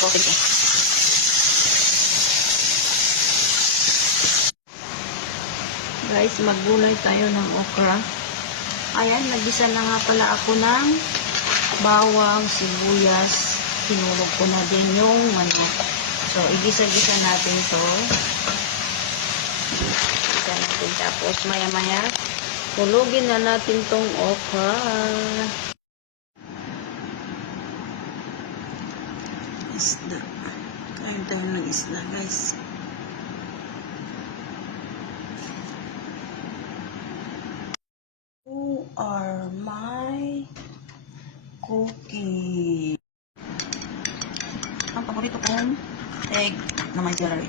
Thank you. Guys, maggulay tayo ng okra. Ayan, nagisa na nga pala ako ng bawang, sibuyas. Tinulog ko na din yung manok. So, igisa-gisa natin to. Igisa natin. Tapos, maya-maya, hulugin na natin tong okra. Isda. Kain tayo ng isda, guys. Who are my cookies? Ang paborito kong egg na may celery.